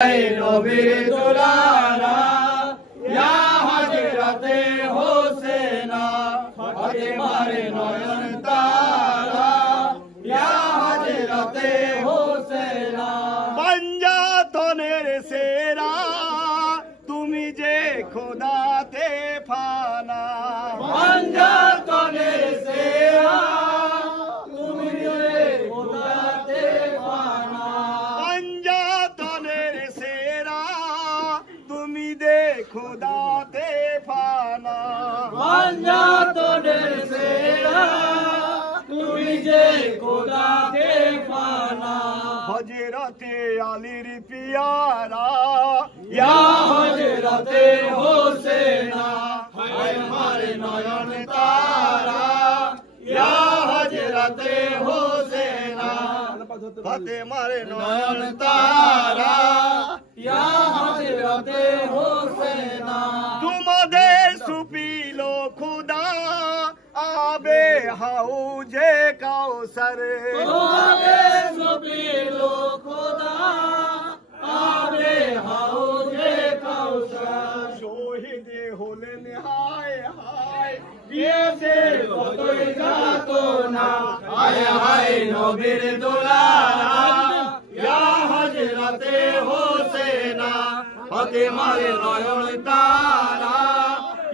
নবীর দুলারা ইয়া হযরতে হোসেনা ফাতেমার নয়ন তারা ইয়া হযরতে হোসেনা পঞ্জাতনের সেরা তুমি যে খোদাতে ফানা পঞ্জাতনের সেরা তুমি যে খোদাতে ফানা পঞ্জাতনের সেরা তুমি দে খোদাতে ফানা পঞ্জাতনের সেরা তুমি যে খোদাতে ফানা হযরতে আলীর পিয়ারা ইয়া হযরতে হোসেনা ফাতেমার নয়ন তারা ইয়া হযরতে হোসেনা ফাতেমার নয়ন তারা ইয়া হযরতে হোসেনা তোমাদের সুপিল খুদা আবে হাউজে কাউসার তোমাদের সুপিল খোদা আবে হাউজে কাউসার শহীদ হলেন হায় হায় দিয়েছে কতই যাতনা হায় হায় নবীর দুলারা ইয়া হযরতে হোসেনা ফাতেমার নয়ন তারা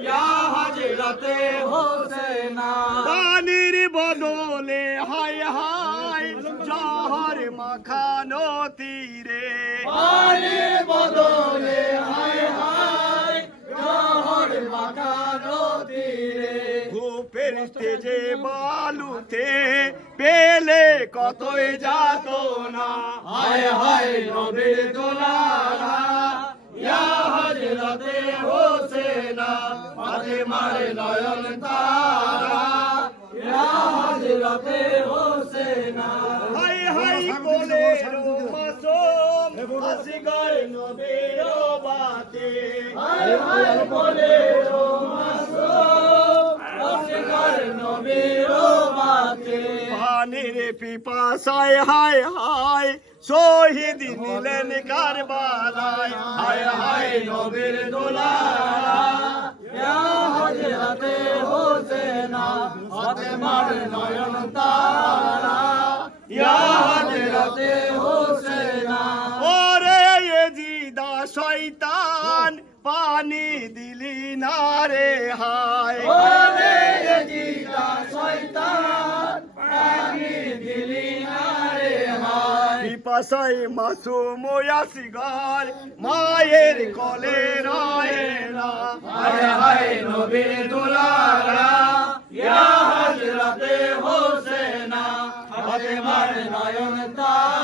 ইয়া হযরতে হোসেনা পানির বদলে হায় হায় জহর মাখানো তীরে পানির বদলে হায় হায় জহর মাখানো তীরে ধূপের তেজে বালুতে পেলে কতই যাত না হায় হায় নবীর দুলারা ইয়া হযরতে হোসেনা ফাতেমার নয়ন তারা ইয়া হযরতে হোসেনা হাই হাই কোলে মাসুম আসগর নবীর বাতে হায় হায় বলে রো মাসুম আসগর নবীর বাতে পানির পিপাসায় হায় হায় শহীদ নিলেন কারবালায় হায় হায় নবীর দুলারা ইয়া হযরতে হোসেনা ফাতেমার নয়ন তারা ইয়া হযরতে হোসেনা ওরে এজিদা শয়তান পানি দিলি না রে হায় ওরে জিদা শয়তান পানি দিলি না রে হায় পিপাসায় মাসুম আসগর মায়ের কোলে রহে না হায় হায় নবীর দুলারা ইয়া হযরতে হোসেনা ফাতেমার নয়ন তারা